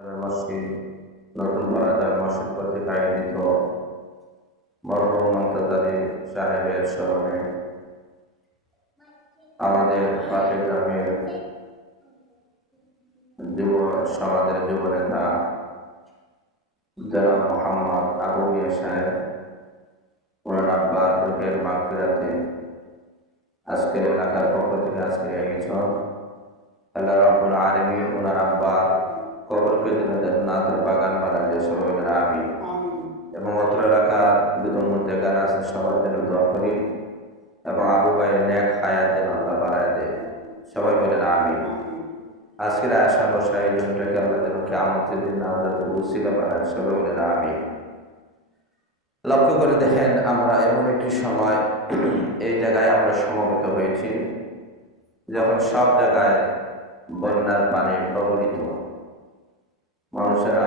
মসজিদ নতুন বারাদার মসজিদ কর্তৃক আয়োজিত মরহুম মুনতাজারী সাহেবের স্মরণে আমাদের পাশে গ্রামের যুব সমাজের যুব নেতা জনাব মোহাম্মদ আবু মিয়া সাহেব ওনার আব্বার রুহের মাগফিরাতে আজকের এলাকার পক্ষ থেকে আজকে আয়োজন আল্লাহ রাব্বুল আলামিন ওনার আব্বার কবরকে জান্নাতের বাগান বানান দিয়ে সবাই আমিন। এবং অত্র এলাকার দুজন মধ্যে গান আছে সবার জন্য দোয়া করি এবং আবু ভাইয়ের নেক হায়াত যেন আল্লাহ বাড়ায় দেয়, সবাই বলেন আমিন। আজকের আশা বসা এই জন্যটাকে আল্লাহ যেন কিয়ামতের দিন আমরা তো উসিলা বাড়ায়, সবাই বলেন আমিন। লক্ষ্য করে দেখেন, আমরা এমন একটি সময় এই জায়গায় আমরা সমবেত হয়েছি যখন সব জায়গায় বন্যার পানি প্রবলিত, মানুষেরা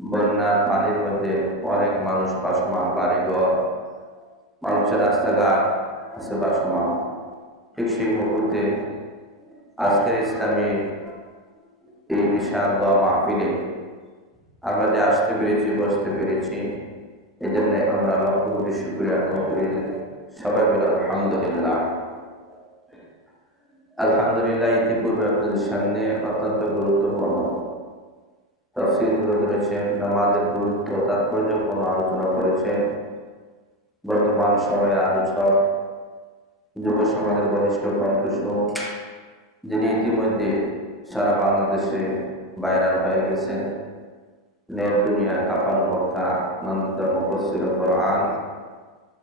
বন্যার পানির মধ্যে অনেক মানুষ ভাসমান, বাড়িঘর, মানুষের রাস্তাঘাট আছে ভাসমান। ঠিক সেই মুহূর্তে আজকের ইসলামী এই বিশাল দোয়া মাহফিলে আমরা যে আসতে পেরেছি, বসতে পেরেছি, এই জন্য আমরা লক্ষ্য করি, শুকরিয়া করি, সবাই বলে আলহামদুলিল্লাহ। আলহামদুলিল্লাহ। ইতিপূর্বে আপনাদের সামনে অত্যন্ত গুরুত্বপূর্ণ তাফসীর তুলে ধরেছেন, নামাজের গুরুত্ব তাৎপর্যপূর্ণ আলোচনা করেছেন। বর্তমান সময়ে আলোচক যুব সমাজের বরিষ্ঠ কণ্ঠস্বর, যিনি ইতিমধ্যে সারা বাংলাদেশে ভাইরাল হয়ে গেছেন, নেট দুনিয়ার কাঁপানো বক্তা, নন্দর মুফাসসির কোরআন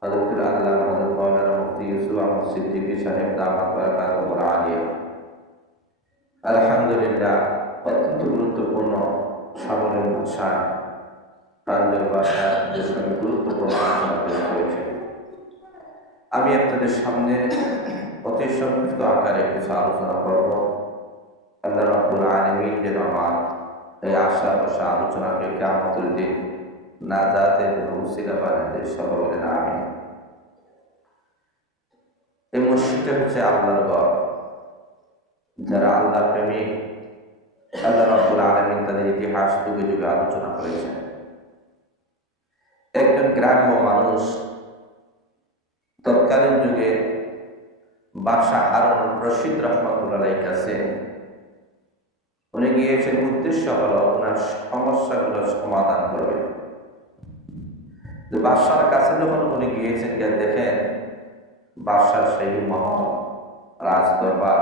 হযরতুল আল্লামা হযরত মাওলানা মুফতি ইউসুফ আহমদ সিদ্দিকী সাহেব দামাত বারাকাতুহুল আলিয়া। আলহামদুলিল্লাহ, অত্যন্ত গুরুত্বপূর্ণ সাবলীল ভাষা, প্রাঞ্জল ভাষা, যে সঙ্গে গুরুত্বপূর্ণ আলোচনা পেশ করেছে। আমি আপনাদের সামনে অতি সংক্ষিপ্ত আকারে কিছু আলোচনা করব। আল্লাহ রাব্বুল আলামিন যেন আমার এই আশা বসা আলোচনাকে কিয়ামতের দিন নাজাতের উসিলা বানায় দেয়, সবাই বলেন আমিন। এই মসজিদটা হচ্ছে আল্লাহর ঘর। যারা আল্লাহ প্রেমিক, আল্লাহ রাব্বুল আলামিন তাদের ইতিহাস যুগে যুগে আলোচনা করেছেন। একজন গ্রাম্য মানুষ তৎকালীন যুগে বাদশাহ হারুন রশিদ রহমাতুল্লাহ আলাইহির কাছে উনি গিয়েছেন, উদ্দেশ্য হলো ওনার সমস্যাগুলো সমাধান করবেন। বাদশার কাছে যখন উনি গিয়েছেন, গিয়ে দেখেন বাদশার সেই মহল রাজদরবার,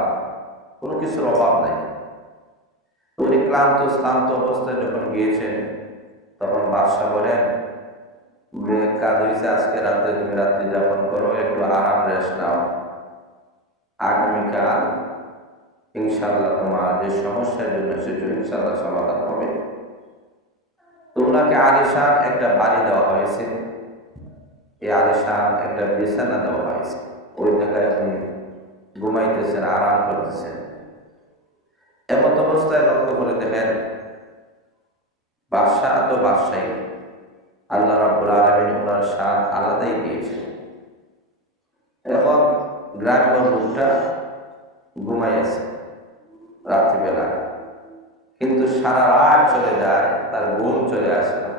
কোনো কিছুর অভাব নেই। উনি ক্লান্ত অবস্থায় যখন গিয়েছেন, তখন বাদশাহ বলেন, কাজ হয়েছে, আজকে রাতে তুমি রাত্রি যাপন করো, একটু আরাম রেস্ট নাও, আগামীকাল ইনশাআল্লাহ তোমার যে সমস্যার জন্য সেটা ইনশাআল্লাহ সমাধান হবে। তো ওনাকে আলিশান একটা বাড়ি দেওয়া হয়েছে, এই আলিশান একটা বিছানা দেওয়া হয়েছে, ওই জায়গায় আপনি ঘুমাইতেছেন, আরাম করতেছেন। এমত অবস্থায় লক্ষ্য করে দেখেন বাদশাহ তো বাদশাহী, আল্লাহ রাব্বুল আলামিন ওনার শান আলাদাই দিয়েছে। এখন গ্রাম্য লোকটা ঘুমাই আছে রাত্রিবেলা, কিন্তু সারা রাত চলে যায়, তার ঘুম চলে আসে না।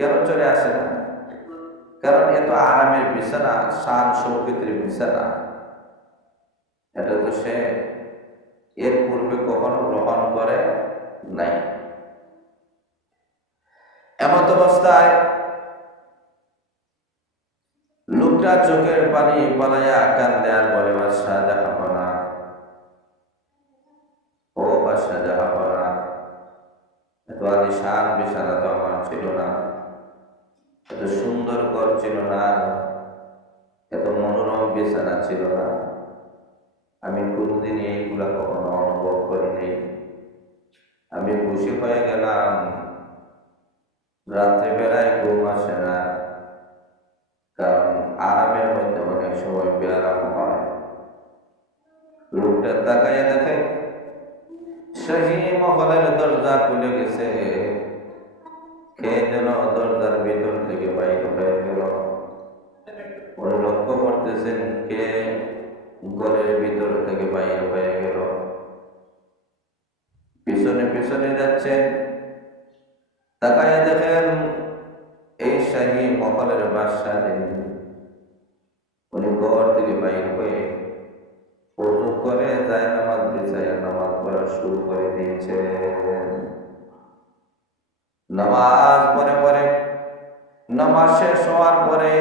কেন চলে আসে না? কারণ এত আরামের বিছানা, শান শৌকতের বিছানা, এটা তো সে এর পূর্বে কখনো গ্রহণ করে নাই। এমত অবস্থায় লোকটা চোখের পানি পালাইয়া কান্দে আর বলে, বাদশাহ জাহাপনা, ও বাদশাহ জাহাপনা, এত আলিশান বিছানা তো আমার ছিল না, এত সুন্দর ঘর ছিল না, এত মনোরম বিছানা ছিল না, আমি কোনদিন এইগুলা কখনো অনুভব করিনি। আমি খুশি হয়ে গেলাম, রাত্রিবেলায় ঘুম আসে না, কারণ আরামের মধ্যে অনেক সময় বেআরাম হয়। লোকটা তাকাইয়া দেখে সেই মহলের দরজা খুলে গেছে, কে যেন দরজার ভিতর থেকে বাইর হয়ে গেল। উনি লক্ষ্য করতেছেন কে ঘরের ভিতর থেকে বাইর হয়ে গেল। পিছনে পিছনে যাচ্ছেন। তাকায়া দেখেন এই শাহী মহলের বাদশাহ উনি ঘর থেকে বাইর হয়ে ওযু করে যায় নামাজ বিছায়া নামাজ পড়া শুরু করে দিয়েছে। নামাজ পড়ে পড়ে নামাজ শেষ হওয়ার পরে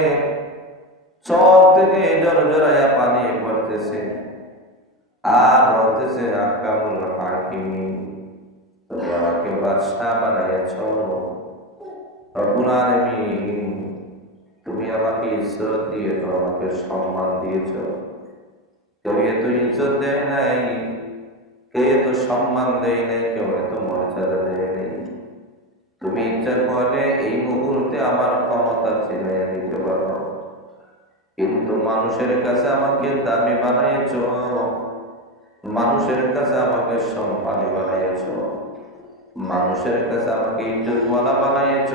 চোখ থেকে জড়জড়াইয়া পানি পড়তেছে আর বলতেছে আহকামুল হাকিমিন, তুমি আমাকে বাদশাহ বানাইয়াছ রব্বুল আলামিন, তুমি আমাকে ইজ্জত দিয়েছ, আমাকে সম্মান দিয়েছ। কেউ এত ইজ্জত দেয় নাই, কেউ এত সম্মান দেয় নাই, কেউ এত মর্যাদা দেয় নাই। তুমি ইচ্ছা করলে এই মুহূর্তে আমার ক্ষমতা ছিনাইয়া দিতে পারো, কিন্তু মানুষের কাছে আমাকে দামি বানাইছ, মানুষের কাছে আমাকে সম্মানী বানাইছ, মানুষের কাছে আমাকে ইজ্জতওয়ালা বানাইছ।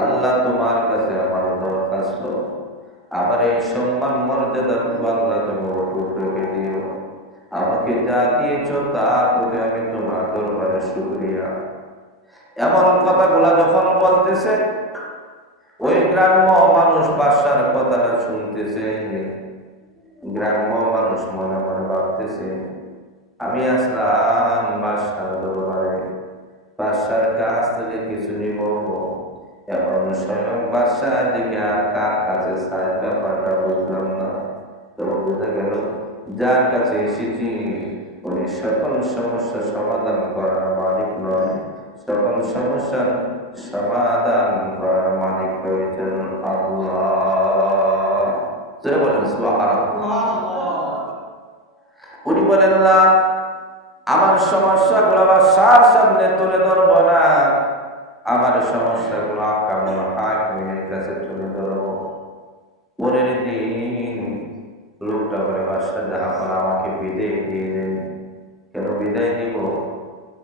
আল্লাহ তোমার কাছে আমার দরখাস্ত, আমার এই সম্মান মর্যাদা আল্লাহ তুমি অটুট রেখে দিও। আমাকে যা দিয়েছ তার প্রতি আমি তোমার দরবারে শুকরিয়া। এমন কথাগুলা যখন বলতেছে ওই গ্রাম্য মানুষ বাদশার কথাটা শুনতেছে, গ্রাম্য মানুষ মনে মনে ভাবতেছে আমি আসলাম বাদশার দরবারে, বাদশার কাছ থেকে কিছু নিব, এখন স্বয়ং বাদশাহ দিকে আর কার কাছে চাই ব্যাপারটা বুঝলাম না। তো বুঝে গেল যার কাছে এসেছি উনি সকল সমস্যা সমাধান করার মালিক নয়, সকল সমস্যার সমাধান করার মালিক হয়েছেন আল্লাহ। বলেন সুবহানাল্লাহ। উনি বলেন না আমার সমস্যাগুলো বাদশার সামনে তুলে ধরবো না, আমার সমস্যাগুলো আহকামুল হাকিমের কাছে তুলে ধরবো। পরের দিন লোকটা বলে বাদশা জাহাপনা আমাকে বিদায় দিয়ে দেন। কেন বিদায় দিব?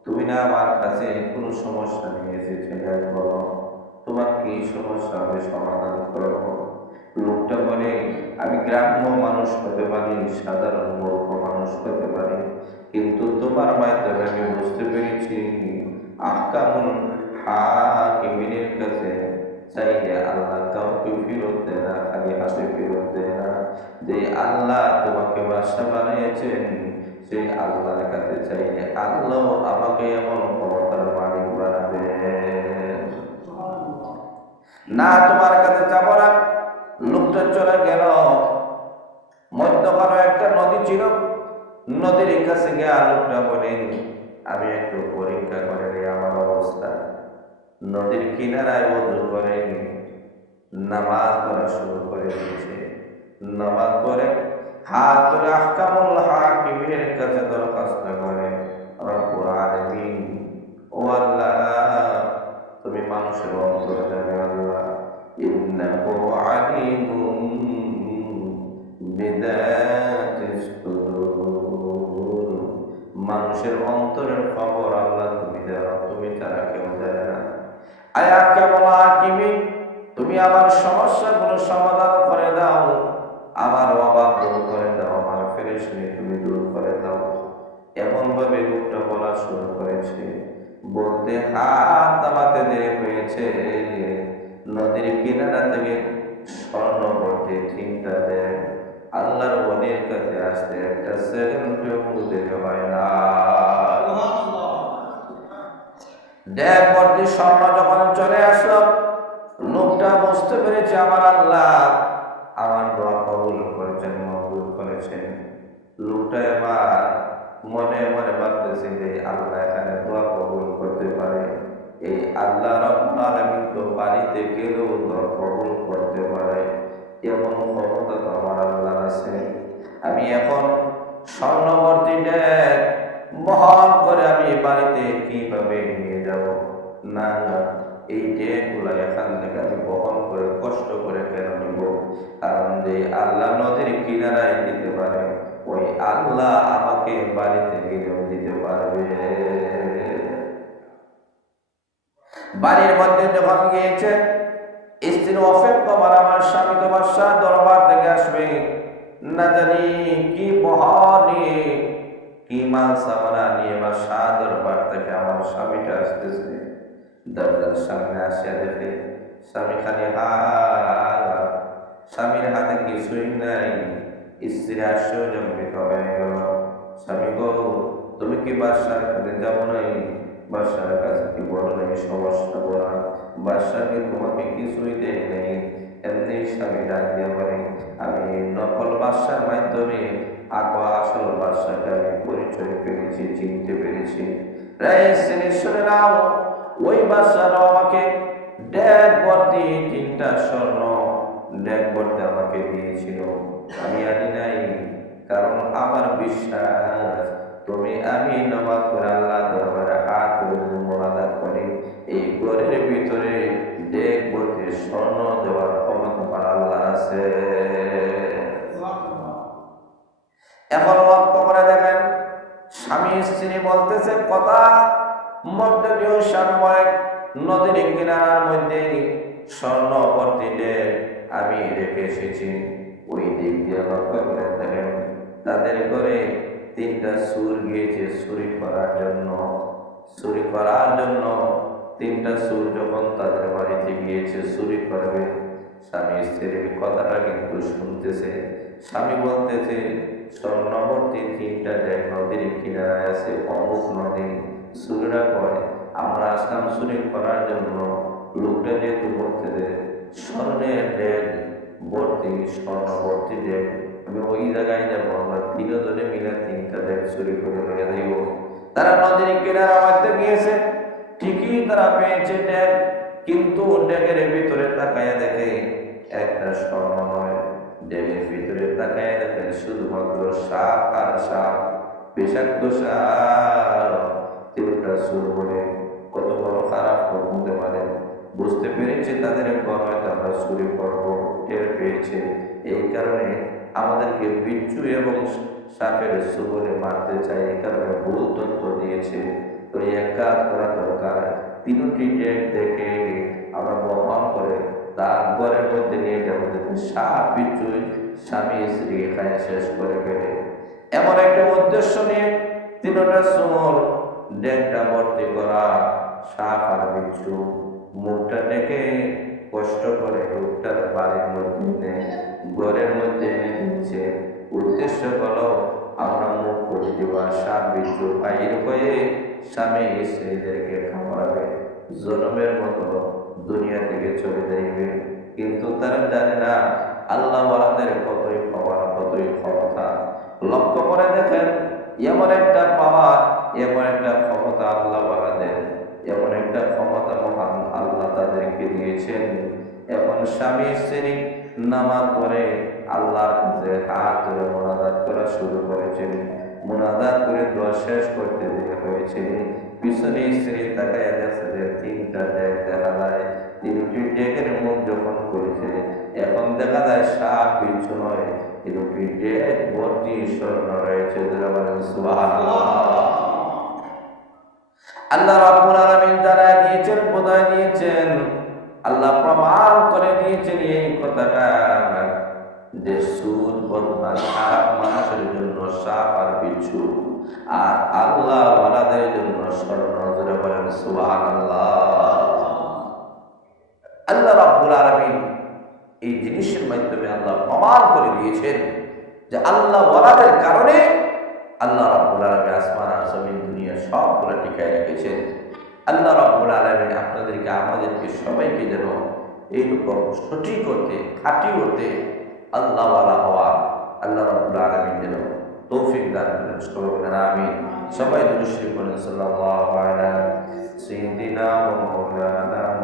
তুমি না আমার কাছে কোনো সমস্যা নিয়ে এসেছিলে, বলো তোমার কি সমস্যা হবে সমাধান করবো। লোকটা বলে আমি গ্রাম্য মানুষ হতে পারি, সাধারণ মূর্খ মানুষ হতে পারি, কিন্তু তোমার মাধ্যমে আমি বুঝতে পেরেছি আহকামুল হাকিমিনের কাছে চাইলে আল্লাহ কাউকে ফেরত দেয় না, খালি হাতে ফেরত দেয় না। যে আল্লাহ তোমাকে বাদশা বানিয়েছেন সেই আল্লাহর কাছে চাইলে আল্লাহ আমাকে এমন ক্ষমতার মালিক বানাবে না। তোমার কাছে যাব না। লোকটা চলে গেল। মধ্যখানে একটা নদী ছিল, নদীর কাছে গিয়ে লোকটা বলেন আমি একটু পরীক্ষা করে নিই আমার অবস্থা। নদীর কিনারায় ওযু করে নামাজ পড়া শুরু করে দিয়েছে। নামাজ পড়ে হাত ধরে আহকামুল হাকিমের কাছে দরখাস্ত করে রব্বুল আলামিন, ও আল্লাহ তুমি মানুষের অন্তর জানো আল্লাহ, ইন্নাহু আলিমুম বিযাতিস সুদূর, মানুষের অন্তরের খবর আল্লাহ তুমি জানো, তুমি ছাড়া কেউ জানে না। আয় আহকামুল হাকিমিন, তুমি আমার সমস্যাগুলো সমাধান করে দাও, আমার অভাব দূর করে দাও, আমার পেরেশানি তুমি দূর করে দাও। এমন ভাবে লোকটা বলা শুরু করেছে, বলতে হাত নামাতে দেরি হয়েছে। নদীর কিনারা থেকে স্বর্ণ ভর্তি চিন্তা দেয় আল্লাহর ওলির কাছে আসতে একটা সেকেন্ডও দেরি হয় না। দেখ ভর্তি স্বর্ণ যখন চলে আসলো, লোকটা বুঝতে পেরেছে আমার আল্লাহ আমার দোয়া কবুল করেছেন, মঞ্জুর করেছেন। লোকটা এবার মনে মনে ভাবতেছে যে আল্লাহ এখানে দোয়া কবুল করতে পারে, এই আল্লাহ রাব্বুল আলামিন তো বাড়িতে গেলেও দোয়া কবুল করতে পারে, এমন ক্ষমতা তো আমার আল্লাহ আছে। আমি এখন স্বর্ণবর্তী ডেক বহন করে আমি বাড়িতে কিভাবে নিয়ে যাব? না না, এই ডেকগুলা এখান থেকে আমি বহন করে কষ্ট করে কেন নিব? কারণ যে আল্লাহ নদীর কিনারায় দিতে পারে ওই আল্লাহ আমাকে বাড়িতে গেলেও দিতে পারবে। বাড়ির মধ্যে যখন গিয়েছে, স্ত্রী অপেক্ষা করে আমার স্বামী তো বাদশাহ দরবার থেকে আসবে, না জানি কি বহর নিয়ে কি মাল সামানা নিয়ে বা সাদর বার থেকে আমার স্বামীটা আসতেছে। দরজার সামনে আসিয়া দেখে স্বামী খালি হাত, স্বামীর হাতে কিছুই নাই। স্ত্রী আশ্চর্যজনক হয়ে গেল। স্বামী গো, তুমি কি বাদশার কাছে যাবো নাই? বাদশার কাছে কি বলো নাই সমস্যা বলা? বাদশা কি তোমাকে কিছুই দেয় নেই? এমনি স্বামী ডাক দিয়ে বলে, আমি নকল বাদশার মাধ্যমে আসল বাদশাকে আমি পরিচয় পেয়েছি, চিনতে পেরেছি। শুনে নাও, ওই বাদশারাও আমাকে ড্যাগ ভর্তি 3টা স্বর্ণ ড্যাগ ভর্তি আমাকে দিয়েছিল। আমি আনি নাই, কারণ আমার বিশ্বাস আমি নামাজ পড়ে আল্লাহ দরবারে হাত মোনাজাত করি, এই ঘরের ভিতরে ড্যাগ ভর্তি স্বর্ণ দেওয়ার ক্ষমতা আমার আল্লাহ আছে। এখন লক্ষ্য করে দেখেন, স্বামী স্ত্রী বলতেছে কথা, মধ্যে দিয়েও স্বামী বলে নদীর কিনারার মধ্যে স্বর্ণ ভর্তি ড্যাগ আমি রেখে এসেছি। ওই দিক দিয়ে লক্ষ্য করে দেখেন, তাদের ঘরে 3টা সুর গিয়েছে চুরি করার জন্য। 3টা সুর যখন তাদের বাড়িতে গিয়েছে চুরি করবে, স্বামী স্ত্রীর কথাটা কিন্তু শুনতেছে। স্বামী বলতেছে স্বর্ণবর্তী 3টা ড্যাগ নদীর কিনারায় আছে, অমুক নদী। সুরেরা কয় আমরা আসলাম চুরি করার জন্য। লোকটা যেহেতু বলতেছে স্বর্ণের ড্যাগ ভর্তি, স্বর্ণবর্তী ড্যাগ, আমি ওই জায়গায় যাবো, আমরা 3 জনে মিলে 3টা ড্যাগ চুরি করে নিয়ে যাইব। তারা নদীর কিনারা মধ্যে গিয়েছে, ঠিকই তারা পেয়েছে ড্যাগ, কিন্তু ড্যাগের ভিতরে তাকায় দেখে একটা স্বর্ণ নয়। ড্যাগের ভিতরে তাকায় দেখে শুধুমাত্র সাপ আর সাপ, বিষাক্ত সাপ। 3টা সুর বলে কত বড় খারাপ হতে পারে বুঝতে পেরেছে। তাদের হয়তো আমরা চুরি করবো টের পেয়েছে, এই কারণে আমাদেরকে বিচ্ছু এবং সাপের সুবলে মারতে চাই, এই কারণে ভুল তথ্য দিয়েছে। তো এক কাজ করা দরকার, 3টি ড্যাগ দেখে আমরা বহন করে তার ঘরের মধ্যে নিয়ে যাবো, সাপ বিচ্ছু স্বামী স্ত্রী খায় শেষ করে ফেলে। এমন একটা উদ্দেশ্য নিয়ে 3টা সুর ড্যাগটা ভর্তি করা সাপ আর বিচ্ছু মুখটা ডেকে কষ্ট করে লোকটার বাড়ির মধ্যে ঘরের মধ্যে নিচ্ছে। উদ্দেশ্য হলো আমরা মুখ করে দেওয়া সাপ বিচ্ছু বাইর হয়ে স্বামী স্ত্রীদেরকে খাওয়াবে, জনমের মতো দুনিয়া থেকে চলে যাইবে। কিন্তু তারা জানে না আল্লাহ ওয়ালাদের কতই পাওয়ার, কতই ক্ষমতা। লক্ষ্য করে দেখেন, এমন একটা পাওয়ার, এমন একটা ক্ষমতা আল্লাহ ওয়ালাদের, এমন একটা ক্ষমতা মহান আল্লাহ তাদেরকে দিয়েছেন। এখন স্বামী স্ত্রী নামাজ পড়ে আল্লাহর কাছে হাত ধরে মোনাজাত করা শুরু করেছেন। মোনাজাত করে দোয়া শেষ করতে দেরি হয়েছে। পিছনে স্ত্রী তাকায় গেছে যে 3টা ড্যাগ দেখা যায়। 3টি ড্যাগের মুখ যখন করেছে, এখন দেখা যায় সাপ বিচ্ছু নয়, 3টি ড্যাগ ভর্তি স্বর্ণ রয়েছে। সুবহানাল্লাহ। আল্লাহ রাব্বুল আলামিন জানায় দিয়েছেন, বোঝায় দিয়েছেন, আল্লাহ প্রমাণ করে দিয়েছেন এই কথাটা যে সুদ বদমাশ খারাপ মানুষের জন্য সাপ আর বিচ্ছু, আর আল্লাহ ওয়ালাদের জন্য স্বর্ণ। জোরে বলেন সুবহানাল্লাহ। আল্লাহ রাব্বুল আলামিন এই জিনিসের মাধ্যমে আল্লাহ প্রমাণ করে দিয়েছেন যে আল্লাহ ওয়ালাদের কারণে আল্লাহ রাব্বুল আলামিন আসমান আর জমিন দুনিয়া সবগুলো টিকায় রেখেছেন। আল্লাহ রাব্বুল আলামিন আপনাদেরকে আমাদেরকে সবাইকে যেন এইরকম সঠিক করতে, খাঁটি করতে, আল্লাহ ওয়ালা হওয়া আল্লাহ রাব্বুল আলামিন যেন তৌফিক দান করেন। সবাই বলেন আমিন। সবাই দুরূদ শরীফ পড়েন সাল্লাল্লাহু আলাইহি ওয়া সাল্লাম।